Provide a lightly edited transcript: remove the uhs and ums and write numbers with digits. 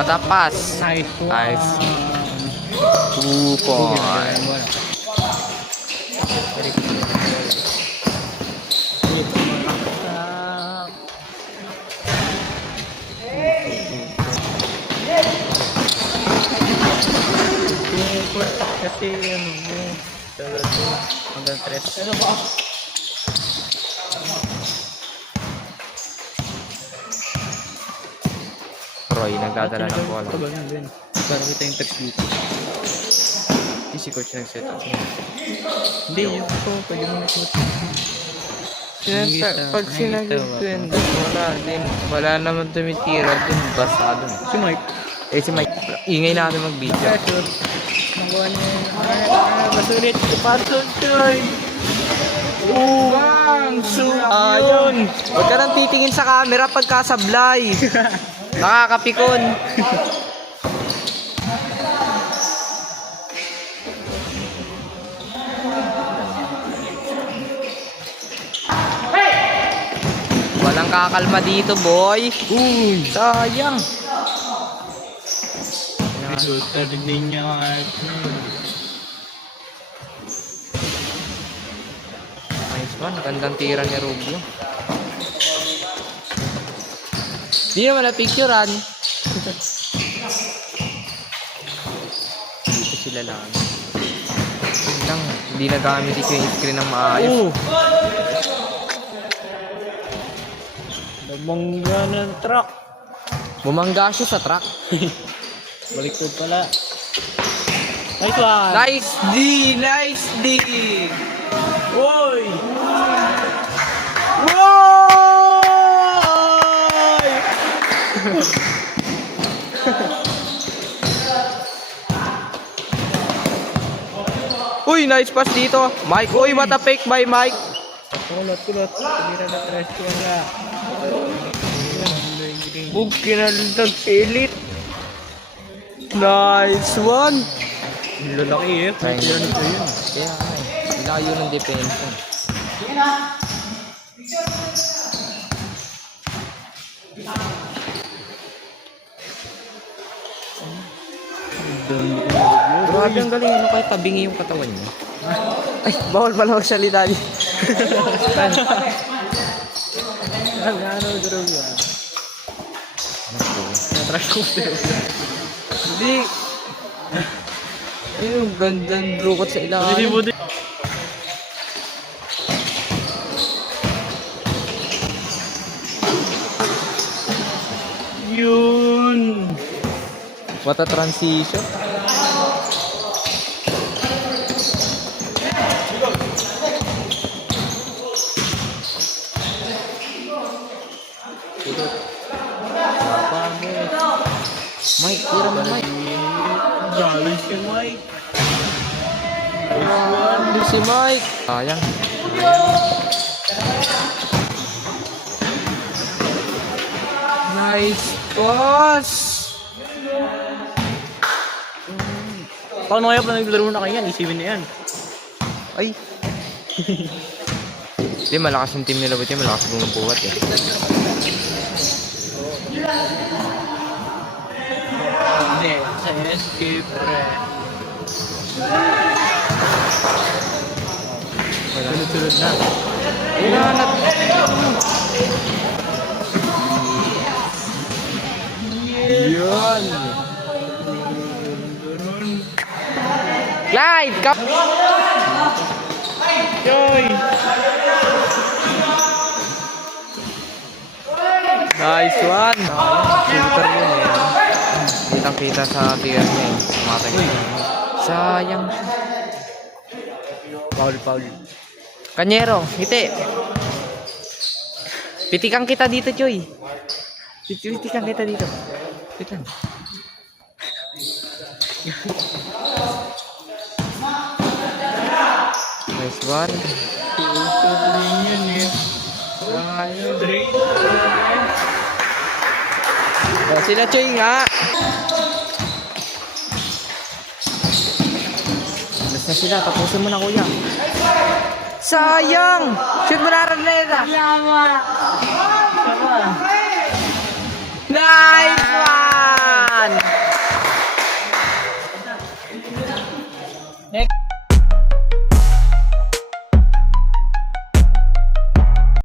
Patapas. Nice one. Nice. 2 points. Kasi ano mo, talaga hanggang 3. Ano ba? Roy, nagdadala ng bola. Tagal na din. Para kita yung text dito. Hindi si coach nag-set up. Hindi, yung ito, pwede mo na-shoot. Pag sinagin ko yun, wala din. Wala naman tumitira dun. Basta dun. Si Mike. Eh si Mike, ingay na natin mag-video. Pressure. Magawa niya yun. Basulit. Pasok yun. Bang! Ayun! Huwag ka nang titingin sa camera pagkasablay. Nakakapikon. Walang kakalma dito, boy. Uy! Sayang. Resulta din niya. Nice one. Gandang tira ni Rubio. Di naman na-picturean. Dito sila lang. Yun lang. Hindi nagamit ito yung screen ng maayos. Namangga ng truck. Bumangga siya sa truck. Baliktad pala. Nice one. Nice D! Nice D! Uy! Uy, nice pass dito. Mike, uy, what a fake by Mike. Kulot. Tumira na 3 wala. Bug, kinaldag pilit. Nice one. Lalaki eh. Thank you. Tira nito yun. Kaya nga eh. Layo ng depensa. Grabe ang galing. Ano kahit tabingi yung katawan niya. Ay, bawal pala magsalita niya. Ano, drone yan. Natrash ko. Hindi. Ay, yung gandang drukot sa ilalim. Yun. What a transition. Mike, tira mo Mike. Galing si Mike. Hindi si Mike. Sayang. Nice toss. Paano kaya pa naglaro na kayo yan? Isipin na yan. Ay. Hindi, malakas yung team nila. Buti malakas yung buhat eh. Hindi. Sa escape pre. Sunod-sunod na. Ayan, Yun. Clyde, kap. Yoy! Nice one. Super yun eh. Kitang-kita sa tier niya eh. Matay niya. Sayang. Foul. Kanyero, hiti. Pitikan kita dito, Choy. Pitikan kita dito. Pitikan. Nice one. Oh, sila Choy nga. Alas na sila, tapusin mo na kuya. Sayang! Shoot mo na Arneta! Nice one! Next.